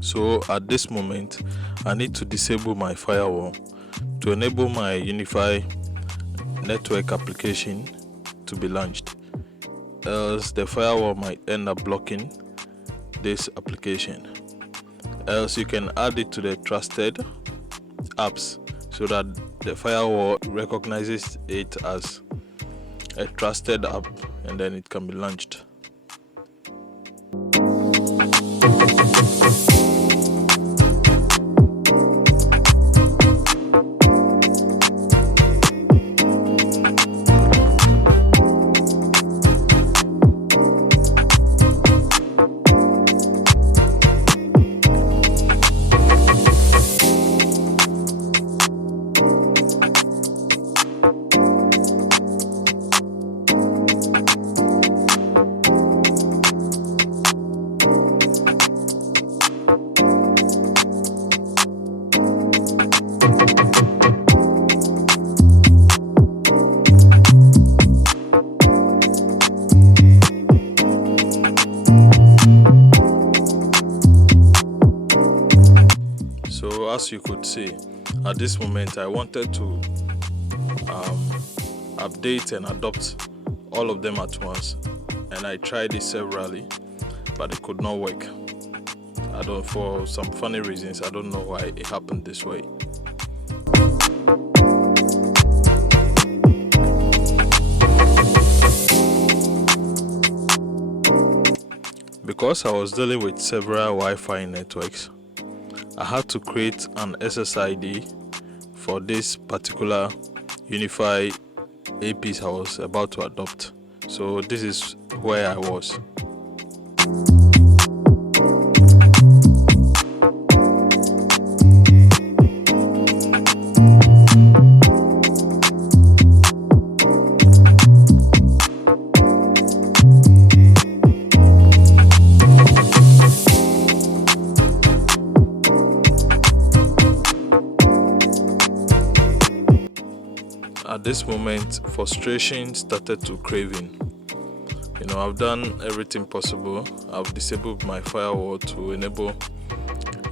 So at this moment, I need to disable my firewall to enable my unifi network application to be launched, else the firewall might end up blocking this application. Else you can add it to the trusted apps so that the firewall recognizes it as a trusted app and then it can be launched. So as you could see, at this moment I wanted to update and adopt all of them at once, and I tried it severally, but it could not work. For some funny reasons, I don't know why it happened this way. Because I was dealing with several Wi-Fi networks, I had to create an SSID for this particular unifi APs I was about to adopt. So this is where I was. At this moment, frustration started to craving. I've done everything possible. I've disabled my firewall to enable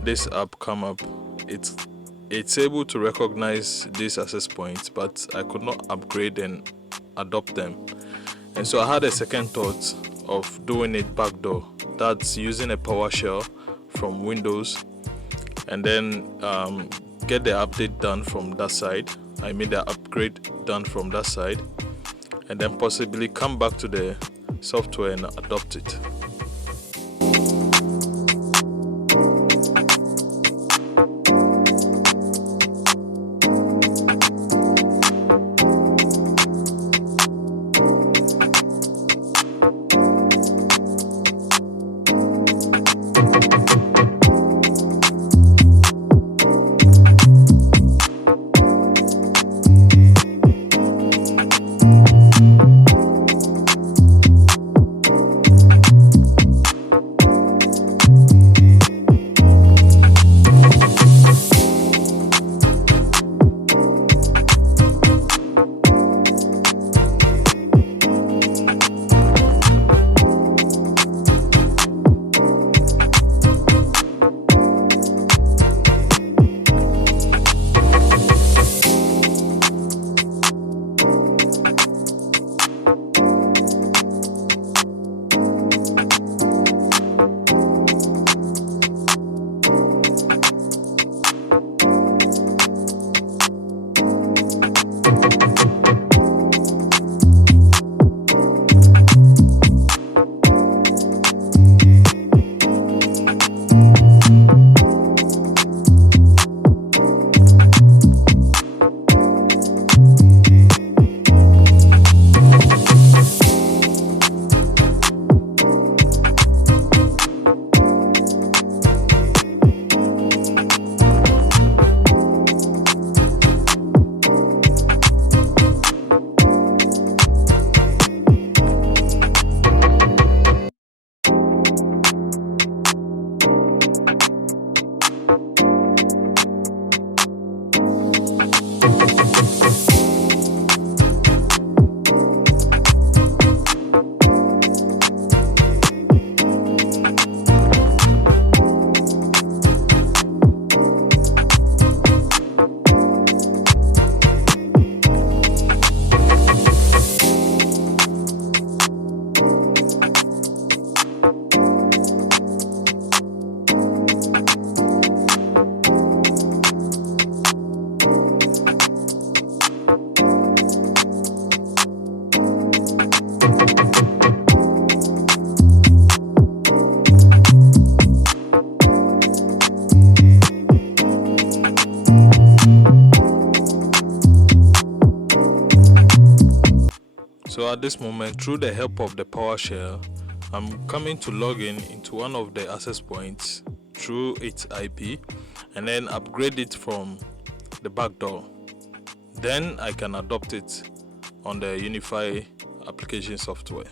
this app come up. It's able to recognize these access points, but I could not upgrade and adopt them. And so I had a second thought of doing it backdoor. That's using a PowerShell from Windows, and then get the update done from that side. I mean the upgrade done from that side, and then possibly come back to the software and adopt it. So at this moment, through the help of the PowerShell, I'm coming to log in into one of the access points through its IP and then upgrade it from the backdoor. Then I can adopt it on the unifi application software.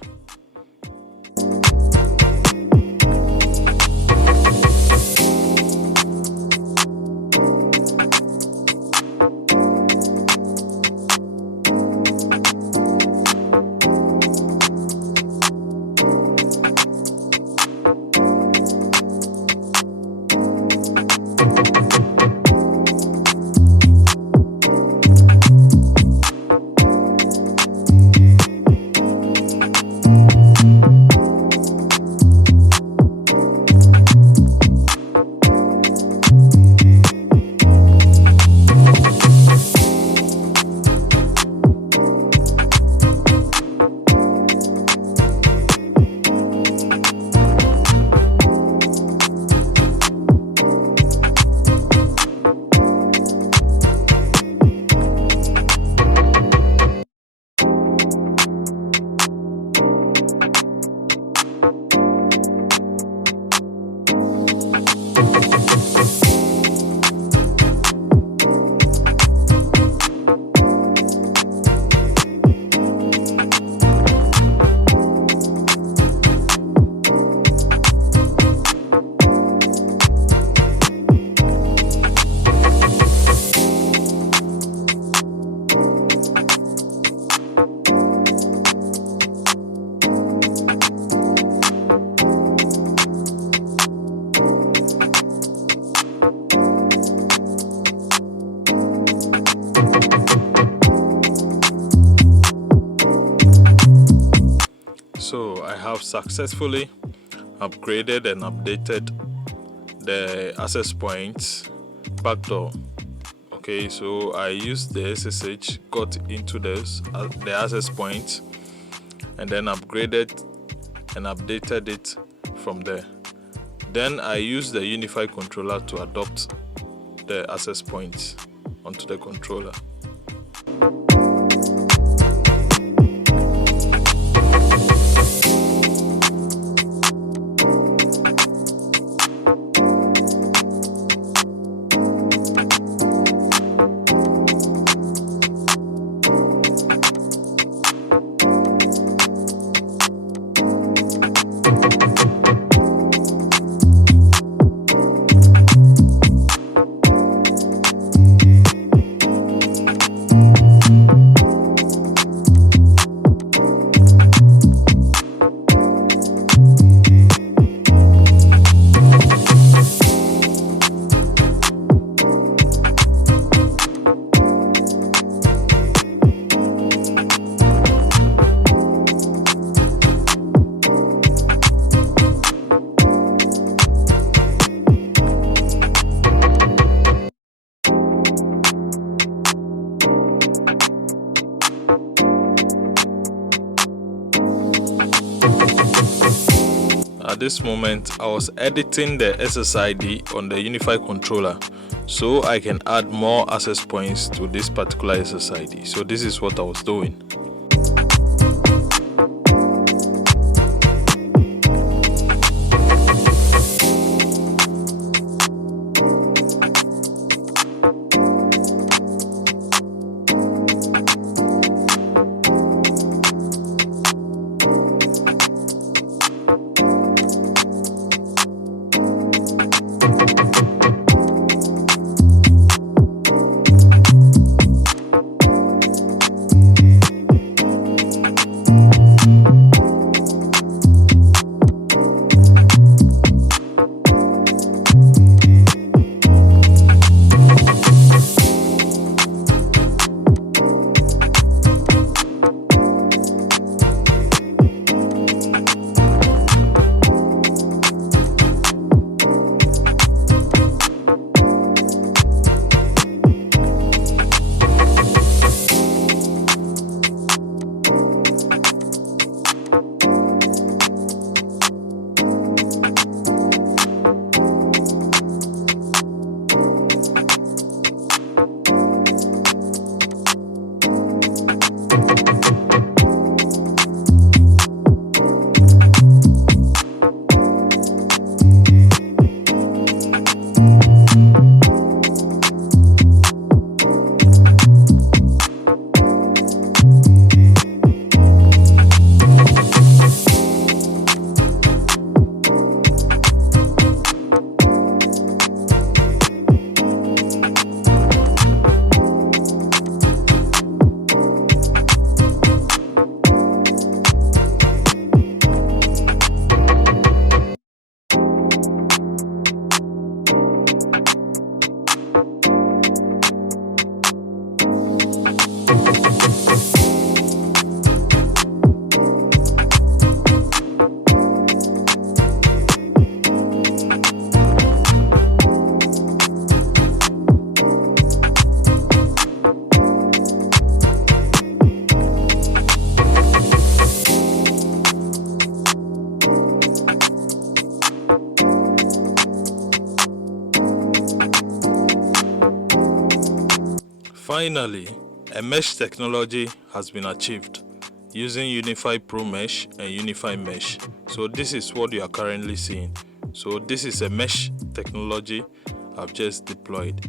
So I have successfully upgraded and updated the access points backdoor. Okay, so I used the SSH, got into the access point, and then upgraded and updated it from there. Then I used the unifi controller to adopt the access points onto the controller. At this moment, I was editing the SSID on the unifi controller so I can add more access points to this particular SSID. So this is what I was doing. Finally, a mesh technology has been achieved using Unifi Pro Mesh and Unifi Mesh. So this is what you are currently seeing. So this is a mesh technology I've just deployed.